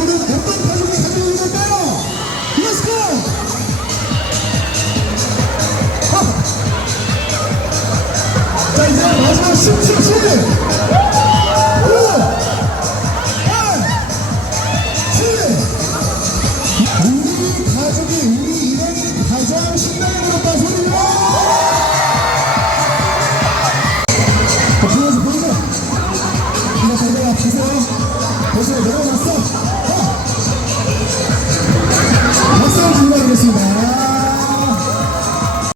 오늘은 어떤 가족이 가져오는 건가요? Let's go! 자, 이제 마지막 17칠! 5, 8, 7! 우리 가족이, 우리 일행이 가장 신나게